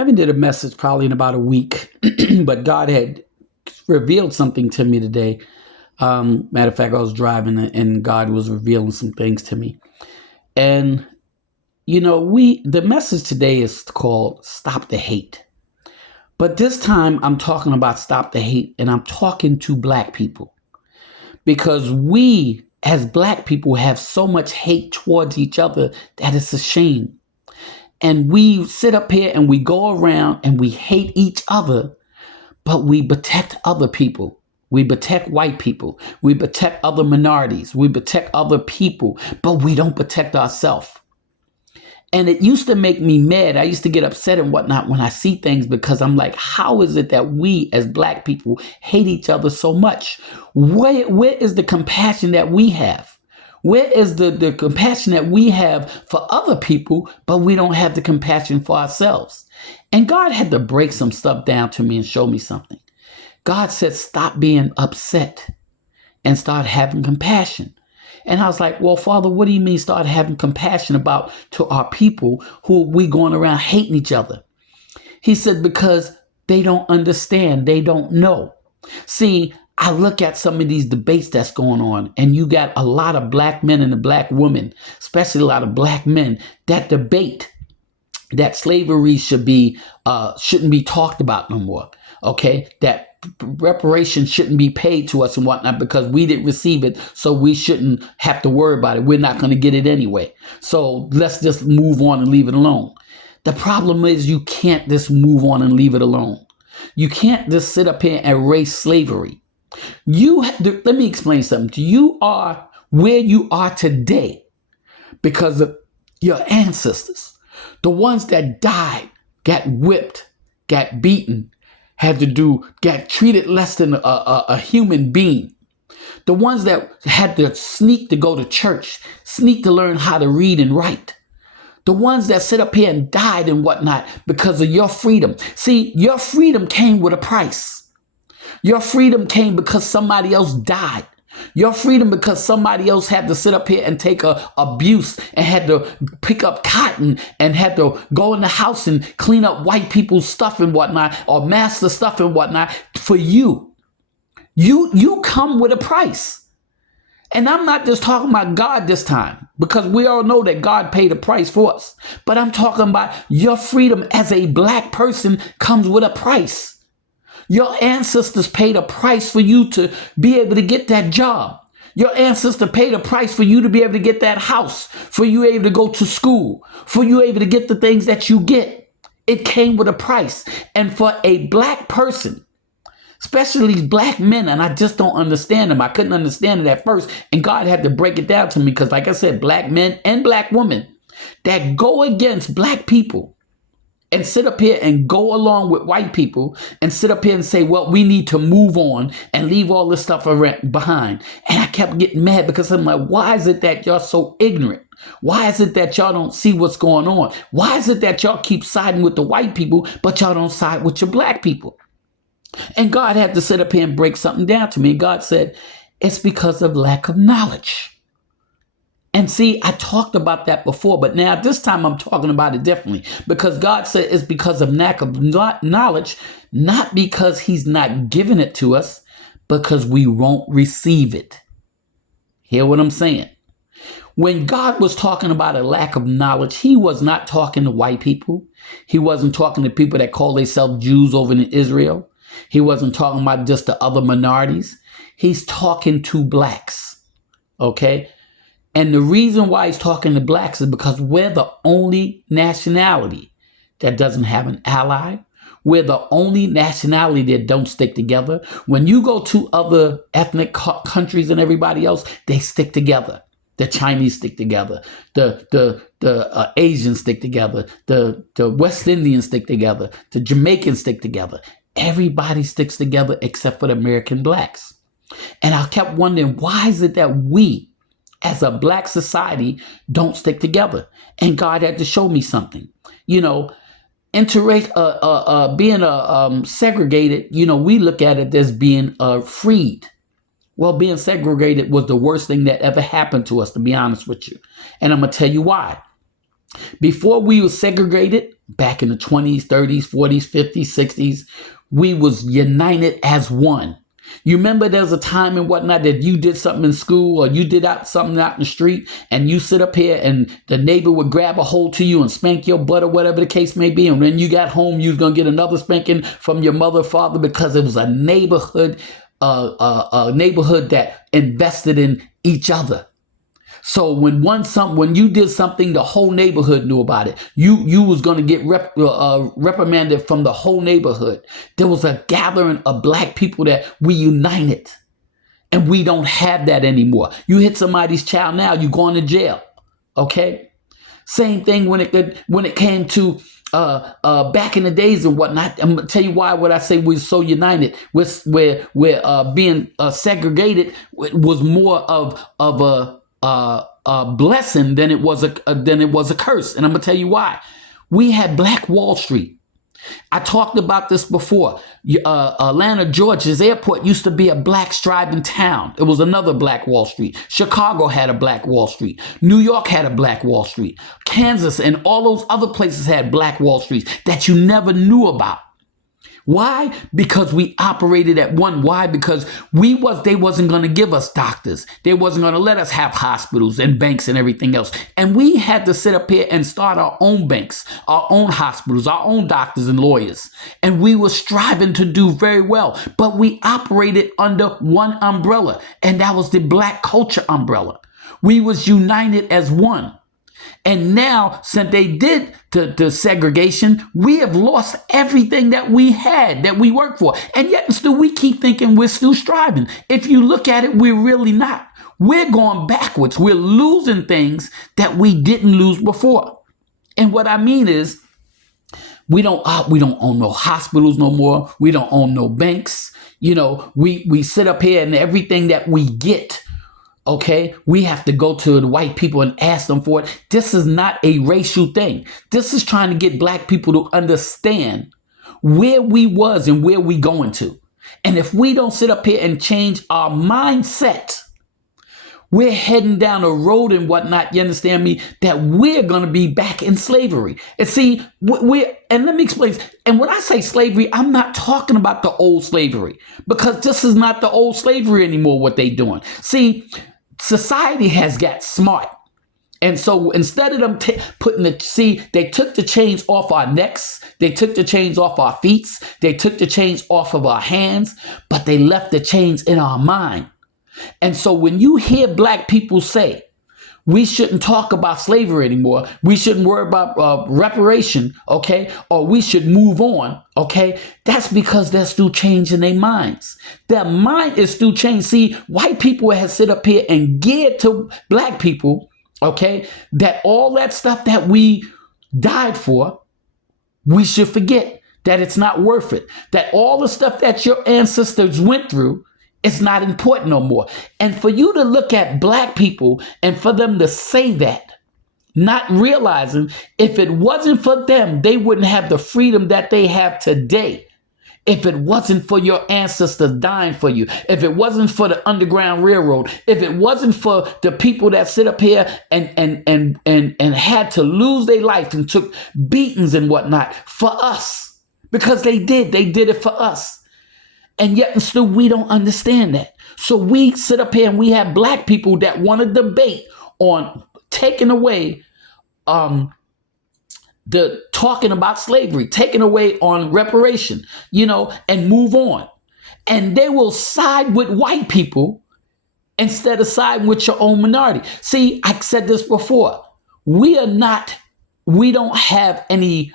haven't did a message probably in about a week, but God had revealed something to me today. Matter of fact, I was driving and God was revealing some things to me. And the message today is called "Stop the Hate." But this time I'm talking about stop the hate, and I'm talking to black people because we as black people have so much hate towards each other that it's a shame. And we sit up here and we go around and we hate each other, but we protect other people. We protect white people. We protect other minorities. We protect other people, but we don't protect ourselves. And it used to make me mad. I used to get upset and whatnot when I see things because I'm like, how is it that we as black people hate each other so much? Where is the compassion that we have? Where is the compassion that we have for other people, but we don't have the compassion for ourselves? And God had to break some stuff down to me and show me something. God said, stop being upset and start having compassion. And I was like, well, Father, what do you mean start having compassion about to our people who we going around hating each other? He said, because they don't understand. They don't know. See, I look at some of these debates that's going on, and you got a lot of black men and a black women, especially a lot of black men that debate that slavery shouldn't be talked about no more. Okay, that reparations shouldn't be paid to us and whatnot because we didn't receive it, so we shouldn't have to worry about it. We're not going to get it anyway. So let's just move on and leave it alone. The problem is you can't just move on and leave it alone. You can't just sit up here and erase slavery. Let me explain something to you. You are where you are today because of your ancestors. The ones that died, got whipped, got beaten, got treated less than a human being. The ones that had to sneak to go to church, sneak to learn how to read and write. The ones that sit up here and died and whatnot because of your freedom. See, your freedom came with a price. Your freedom came because somebody else died. Your freedom because somebody else had to sit up here and take abuse and had to pick up cotton and had to go in the house and clean up white people's stuff and whatnot, or master stuff and whatnot for you. You come with a price. And I'm not just talking about God this time, because we all know that God paid a price for us. But I'm talking about your freedom as a black person comes with a price. Your ancestors paid a price for you to be able to get that job. Your ancestor paid a price for you to be able to get that house, for you able to go to school, for you able to get the things that you get. It came with a price. And for a black person, especially these black men, and I just don't understand them. I couldn't understand it at first. And God had to break it down to me because, like I said, black men and black women that go against black people and sit up here and go along with white people and sit up here and say, well, we need to move on and leave all this stuff behind. And I kept getting mad because I'm like, why is it that y'all so ignorant? Why is it that y'all don't see what's going on? Why is it that y'all keep siding with the white people, but y'all don't side with your black people? And God had to sit up here and break something down to me. God said, it's because of lack of knowledge. And see, I talked about that before, but now this time I'm talking about it differently because God said it's because of lack of knowledge, not because he's not giving it to us, because we won't receive it. Hear what I'm saying? When God was talking about a lack of knowledge, he was not talking to white people. He wasn't talking to people that call themselves Jews over in Israel. He wasn't talking about just the other minorities. He's talking to blacks. Okay? And the reason why he's talking to blacks is because we're the only nationality that doesn't have an ally. We're the only nationality that don't stick together. When you go to other ethnic countries and everybody else, they stick together. The Chinese stick together. The Asians stick together. The West Indians stick together. The Jamaicans stick together. Everybody sticks together except for the American blacks. And I kept wondering, why is it that we, as a black society, don't stick together? And God had to show me something. Being segregated, we look at it as being freed. Well, being segregated was the worst thing that ever happened to us, to be honest with you. And I'm going to tell you why. Before we were segregated, back in the 20s, 30s, 40s, 50s, 60s, we was united as one. You remember there was a time and whatnot that you did something in school or you did something out in the street and you sit up here and the neighbor would grab a hold to you and spank your butt or whatever the case may be. And when you got home, you was going to get another spanking from your mother or father because it was a neighborhood, a neighborhood that invested in each other. So when you did something, the whole neighborhood knew about it. You was going to get reprimanded from the whole neighborhood. There was a gathering of black people that we united, and we don't have that anymore. You hit somebody's child now, you going to jail. Okay. Same thing when it came to back in the days and whatnot. I'm gonna tell you why. What I say we're so united, we're being segregated was more of a blessing than it was a curse. And I'm gonna tell you why. We had Black Wall Street. I talked about this before. Atlanta, Georgia's airport used to be a black striving town. It was another Black Wall Street. Chicago had a Black Wall Street. New York had a Black Wall Street. Kansas and all those other places had Black Wall Streets that you never knew about. Why? Because we operated at one. Why? Because they wasn't going to give us doctors. They wasn't going to let us have hospitals and banks and everything else. And we had to sit up here and start our own banks, our own hospitals, our own doctors and lawyers. And we were striving to do very well, but we operated under one umbrella, and that was the Black culture umbrella. We was united as one. And now, since they did the segregation, we have lost everything that we had, that we worked for. And yet still we keep thinking we're still striving. If you look at it, we're really not. We're going backwards. We're losing things that we didn't lose before. And what I mean is, we don't own no hospitals no more. We don't own no banks. You know, we sit up here and everything that we get, okay, we have to go to the white people and ask them for it. This is not a racial thing. This is trying to get black people to understand where we was and where we going to. And if we don't sit up here and change our mindset, we're heading down a road and whatnot, you understand me, that we're going to be back in slavery. And see, and let me explain. And when I say slavery, I'm not talking about the old slavery, because this is not the old slavery anymore, what they doing. See, society has got smart. And so instead of them they took the chains off our necks, they took the chains off our feet, they took the chains off of our hands, but they left the chains in our mind. And so when you hear black people say, we shouldn't talk about slavery anymore, we shouldn't worry about reparation, okay, or we should move on, okay, that's because they're still changing their minds. Their mind is still changed. See, white people have sit up here and geared to black people, okay, that all that stuff that we died for, we should forget, that it's not worth it, that all the stuff that your ancestors went through, it's not important no more. And for you to look at black people and for them to say that, not realizing if it wasn't for them, they wouldn't have the freedom that they have today. If it wasn't for your ancestors dying for you, if it wasn't for the Underground Railroad, if it wasn't for the people that sit up here and had to lose their life and took beatings and whatnot for us, because they did it for us. And yet and still we don't understand that. So we sit up here and we have black people that want to debate on taking away the talking about slavery, taking away on reparation, you know, and move on. And they will side with white people instead of siding with your own minority. See, I said this before. We don't have any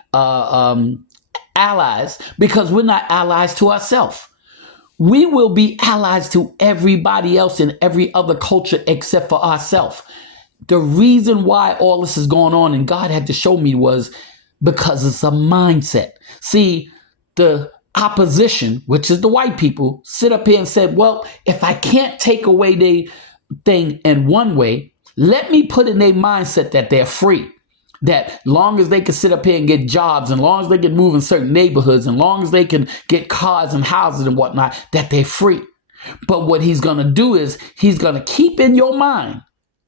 allies, because we're not allies to ourselves. We will be allies to everybody else in every other culture except for ourselves. The reason why all this is going on, and God had to show me, was because it's a mindset. See, the opposition, which is the white people, sit up here and said, well, if I can't take away the thing in one way, let me put in their mindset that they're free. That long as they can sit up here and get jobs, and long as they can move in certain neighborhoods, and long as they can get cars and houses and whatnot, that they're free. But what he's going to do is he's going to keep in your mind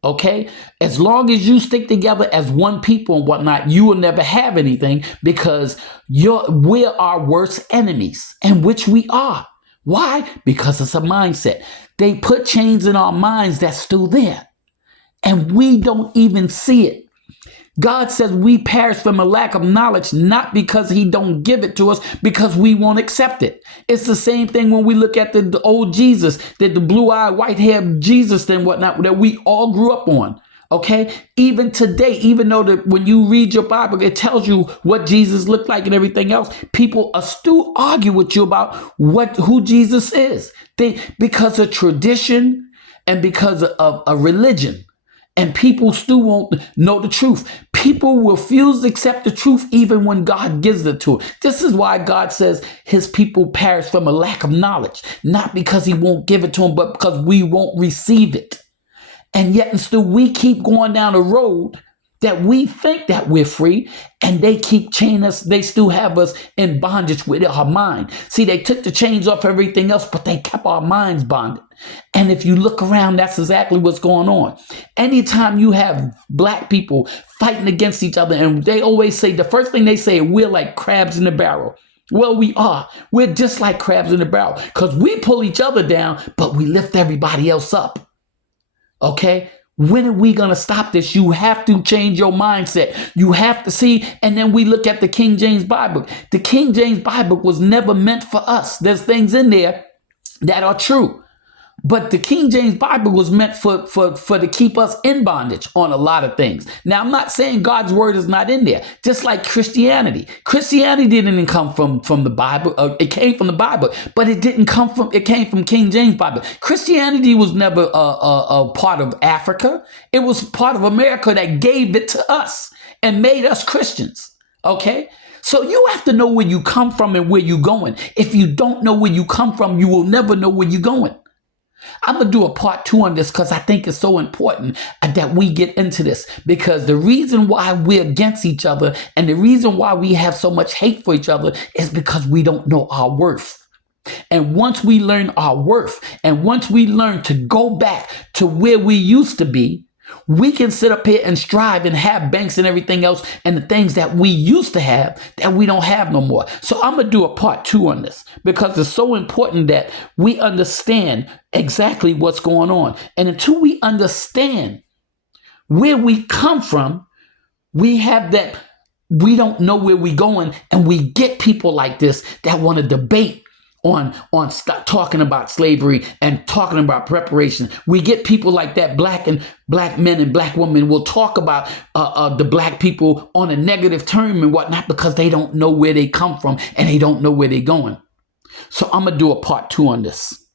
Okay, as long as you stick together as one people and whatnot, you will never have anything because we're our worst enemies, and which we are. Why? Because it's a mindset. They put chains in our minds that's still there, and we don't even see it. God says we perish from a lack of knowledge, not because he don't give it to us, because we won't accept it. It's the same thing when we look at the old Jesus, the blue-eyed, white-haired Jesus and whatnot that we all grew up on. Okay, even today, even though when you read your Bible, it tells you what Jesus looked like and everything else, people are still argue with you about who Jesus is. Because of tradition and because of a religion. And people still won't know the truth. People refuse to accept the truth even when God gives it to them. This is why God says his people perish from a lack of knowledge. Not because he won't give it to them, but because we won't receive it. And yet and still we keep going down a road that we think that we're free, and they keep chaining us. They still have us in bondage with our mind. See, they took the chains off everything else, but they kept our minds bonded. And if you look around, that's exactly what's going on. Anytime you have black people fighting against each other, and they always say, the first thing they say, we're like crabs in the barrel. Well, we are. We're just like crabs in the barrel because we pull each other down, but we lift everybody else up. Okay? When are we going to stop this? You have to change your mindset. You have to see. And then we look at the King James Bible. The King James Bible was never meant for us. There's things in there that are true. But the King James Bible was meant for to keep us in bondage on a lot of things. Now, I'm not saying God's word is not in there. Just like Christianity. Christianity didn't come from the Bible. It came from the Bible, but it didn't come from, it came from King James Bible. Christianity was never a part of Africa. It was part of America that gave it to us and made us Christians. Okay? So you have to know where you come from and where you're going. If you don't know where you come from, you will never know where you're going. I'm going to do a part 2 on this because I think it's so important that we get into this, because the reason why we're against each other and the reason why we have so much hate for each other is because we don't know our worth. And once we learn our worth, and once we learn to go back to where we used to be, we can sit up here and strive and have banks and everything else and the things that we used to have that we don't have no more. So I'm going to do a part 2 on this because it's so important that we understand exactly what's going on. And until we understand where we come from, we have that, we don't know where we're going, and we get people like this that want to debate on talking about slavery and talking about preparation. We get people like that, black men and black women will talk about the black people on a negative term and whatnot because they don't know where they come from and they don't know where they're going. So I'm going to do a part 2 on this.